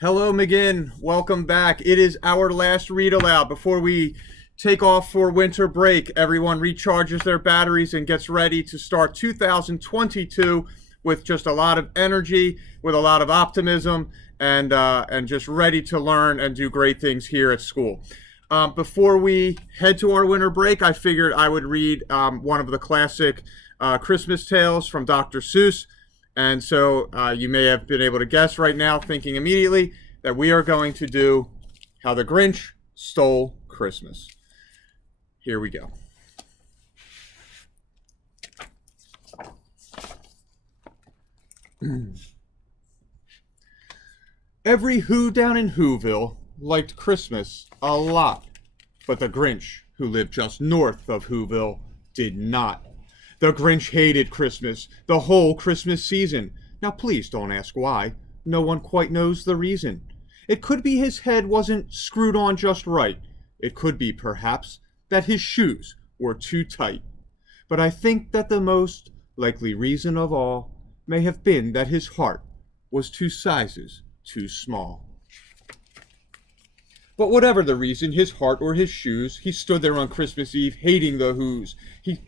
Hello, McGinn. Welcome back. It is our last read aloud before we take off for winter break. Everyone recharges their batteries and gets ready to start 2022 with just a lot of energy, with a lot of optimism, and just ready to learn and do great things here at school. Before we head to our winter break, I figured I would read one of the classic Christmas tales from Dr. Seuss. And so you may have been able to guess right now, thinking immediately that we are going to do How the Grinch Stole Christmas. Here we go. Every Who down in Whoville liked Christmas a lot, but the Grinch, who lived just north of Whoville, did not. The Grinch hated Christmas, the whole Christmas season. Now please don't ask why. No one quite knows the reason. It could be his head wasn't screwed on just right. It could be, perhaps, that his shoes were too tight. But I think that the most likely reason of all may have been that his heart was 2 sizes too small. But whatever the reason, his heart or his shoes, he stood there on Christmas Eve hating the Whos. He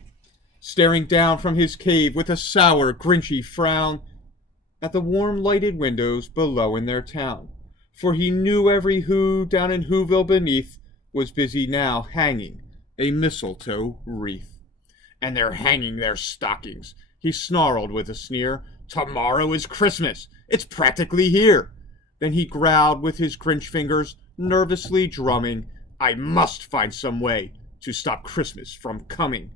staring down from his cave with a sour, grinchy frown at the warm lighted windows below in their town. For he knew every Who down in Whoville beneath was busy now hanging a mistletoe wreath. And they're hanging their stockings, he snarled with a sneer. Tomorrow is Christmas, it's practically here. Then he growled with his Grinch fingers nervously drumming, I must find some way to stop Christmas from coming.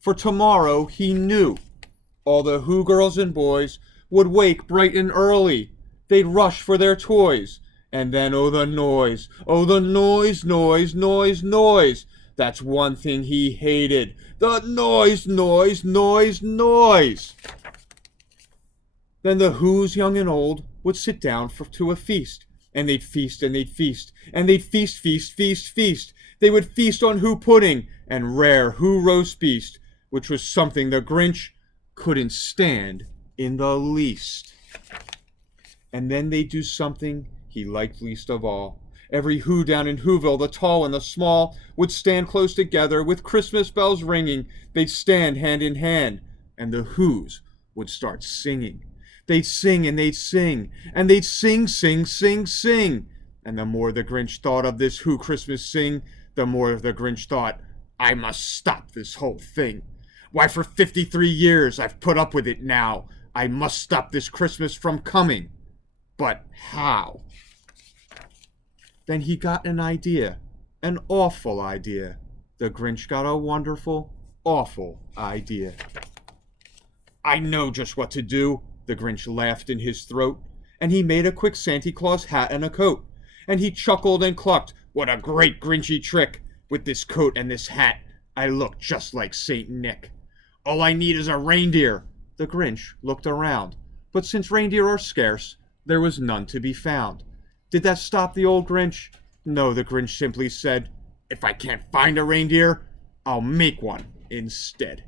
For tomorrow, he knew, all the Who girls and boys would wake bright and early. They'd rush for their toys. And then, oh, the noise. Oh, the noise, noise, noise, noise. That's one thing he hated. The noise, noise, noise, noise. Then the Whos, young and old, would sit down to a feast. And they'd feast and they'd feast. And they'd feast, feast, feast, feast. They would feast on Who pudding and rare Who roast beast, which was something the Grinch couldn't stand in the least. And then they'd do something he liked least of all. Every Who down in Whoville, the tall and the small, would stand close together with Christmas bells ringing. They'd stand hand in hand, and the Whos would start singing. They'd sing and they'd sing, and they'd sing, sing, sing, sing. And the more the Grinch thought of this Who Christmas sing, the more the Grinch thought, I must stop this whole thing. Why, for 53 years I've put up with it now. I must stop this Christmas from coming. But how? Then he got an idea, an awful idea. The Grinch got a wonderful, awful idea. I know just what to do, the Grinch laughed in his throat, and he made a quick Santa Claus hat and a coat. And he chuckled and clucked, what a great Grinchy trick! With this coat and this hat, I look just like Saint Nick. All I need is a reindeer. The Grinch looked around, but since reindeer are scarce, there was none to be found. Did that stop the old Grinch? No, the Grinch simply said, if I can't find a reindeer, I'll make one instead.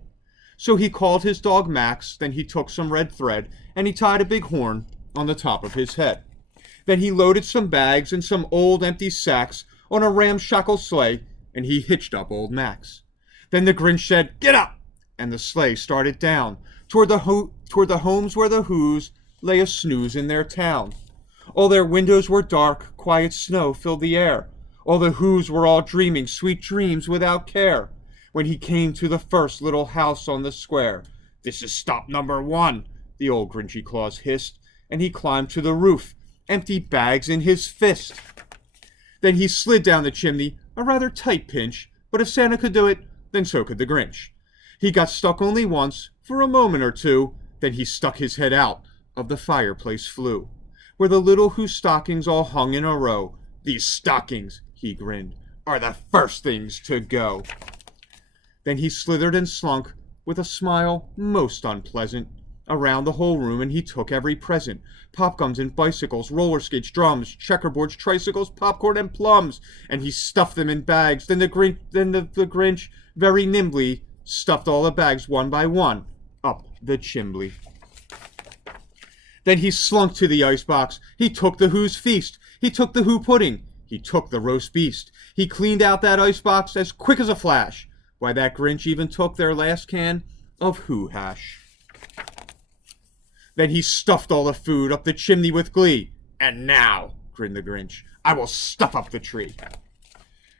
So he called his dog Max, then he took some red thread, and he tied a big horn on the top of his head. Then he loaded some bags and some old empty sacks on a ramshackle sleigh, and he hitched up old Max. Then the Grinch said, get up! And the sleigh started down toward the homes where the Whos lay a snooze in their town. All their windows were dark, quiet snow filled the air. All the Whos were all dreaming sweet dreams without care. When he came to the first little house on the square, this is stop number 1, the old Grinchy Claus hissed, and he climbed to the roof, empty bags in his fist. Then he slid down the chimney, a rather tight pinch, but if Santa could do it, then so could the Grinch. He got stuck only once, for a moment or two, then he stuck his head out of the fireplace flue, where the little Who stockings all hung in a row. These stockings, he grinned, are the first things to go. Then he slithered and slunk, with a smile most unpleasant, around the whole room, and he took every present. Pop guns and bicycles, roller skates, drums, checkerboards, tricycles, popcorn, and plums, and he stuffed them in bags. Then the Grinch very nimbly stuffed all the bags one by one up the chimbley. Then he slunk to the icebox. He took the Who's feast. He took the Who pudding. He took the roast beast. He cleaned out that icebox as quick as a flash. Why, that Grinch even took their last can of Who hash. Then he stuffed all the food up the chimney with glee. And now, grinned the Grinch, I will stuff up the tree.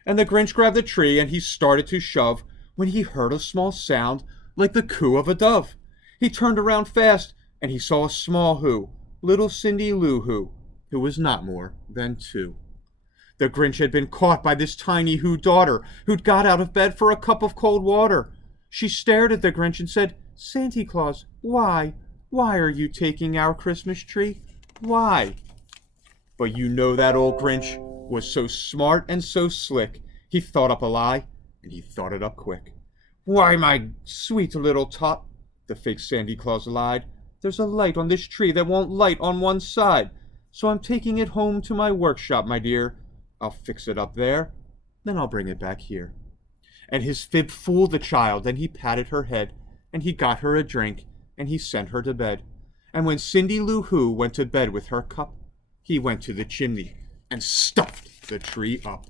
And the Grinch grabbed the tree and he started to shove when he heard a small sound like the coo of a dove. He turned around fast and he saw a small Who, little Cindy Lou who was not more than 2. The Grinch had been caught by this tiny Who daughter who'd got out of bed for a cup of cold water. She stared at the Grinch and said, Santa Claus, why? Why are you taking our Christmas tree? Why? But you know that old Grinch was so smart and so slick, he thought up a lie, and he thought it up quick. Why, my sweet little tot, the fake Santa Claus lied, there's a light on this tree that won't light on one side, so I'm taking it home to my workshop, my dear. I'll fix it up there, then I'll bring it back here. And his fib fooled the child, and he patted her head, and he got her a drink, and he sent her to bed. And when Cindy Lou Who went to bed with her cup, he went to the chimney and stuffed the tree up.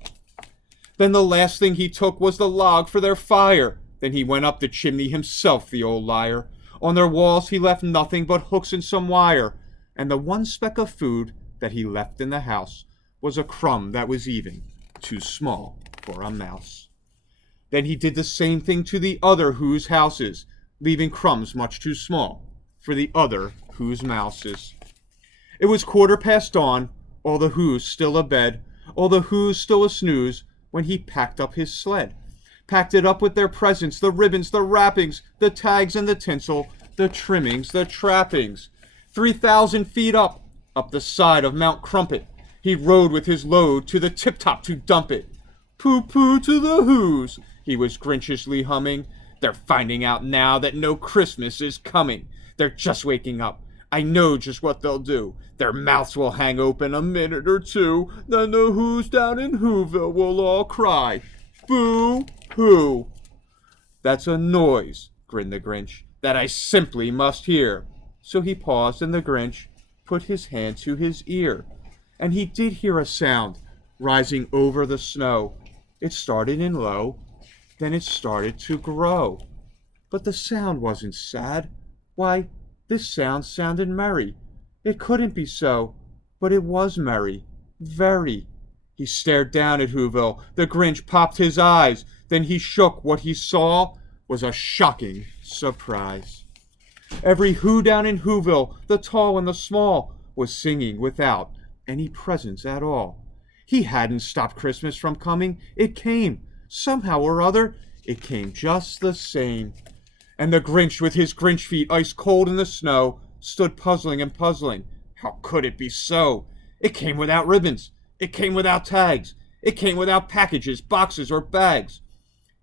Then the last thing he took was the log for their fire. Then he went up the chimney himself, the old liar. On their walls he left nothing but hooks and some wire, and the one speck of food that he left in the house was a crumb that was even too small for a mouse. Then he did the same thing to the other Who's houses, leaving crumbs much too small for the other Who's mouses. It was 1/4 dawn, all the Who's still abed, all the Who's still a snooze, when he packed up his sled. Packed it up with their presents, the ribbons, the wrappings, the tags and the tinsel, the trimmings, the trappings. 3,000 feet up the side of Mount Crumpet, he rode with his load to the tip-top to dump it. Pooh-pooh to the Who's, he was grinchishly humming. They're finding out now that no Christmas is coming. They're just waking up. I know just what they'll do. Their mouths will hang open a minute or two. Then the Who's down in Whoville will all cry, boo-hoo. That's a noise, grinned the Grinch, that I simply must hear. So he paused, and the Grinch put his hand to his ear. And he did hear a sound rising over the snow. It started in low, then it started to grow. But the sound wasn't sad. Why, this sound sounded merry. It couldn't be so, but it was merry, very. He stared down at Whoville. The Grinch popped his eyes. Then he shook. What he saw was a shocking surprise. Every Who down in Whoville, the tall and the small, was singing without any presents at all. He hadn't stopped Christmas from coming. It came. Somehow or other, it came just the same. And the Grinch, with his Grinch feet ice cold in the snow, stood puzzling and puzzling. How could it be so? It came without ribbons. It came without tags. It came without packages, boxes, or bags.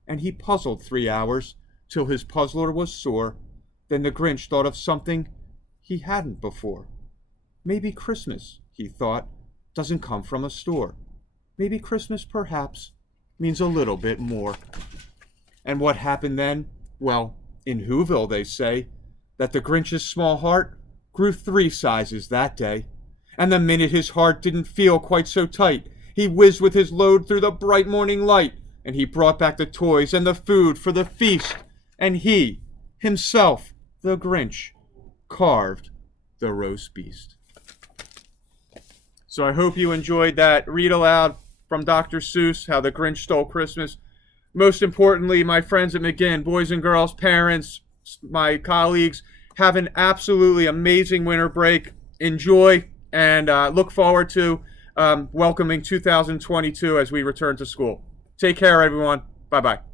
And he puzzled 3 hours, till his puzzler was sore. Then the Grinch thought of something he hadn't before. Maybe Christmas, he thought, doesn't come from a store. Maybe Christmas, perhaps, means a little bit more. And what happened then? Well, in Whoville they say that the Grinch's small heart grew 3 sizes that day. And the minute his heart didn't feel quite so tight, he whizzed with his load through the bright morning light, and he brought back the toys and the food for the feast, and he, himself, the Grinch, carved the roast beast. So I hope you enjoyed that read aloud from Dr. Seuss, How the Grinch Stole Christmas. Most importantly, my friends at McGinn, boys and girls, parents, my colleagues, have an absolutely amazing winter break. Enjoy, and look forward to welcoming 2022 as we return to school. Take care, everyone. Bye-bye.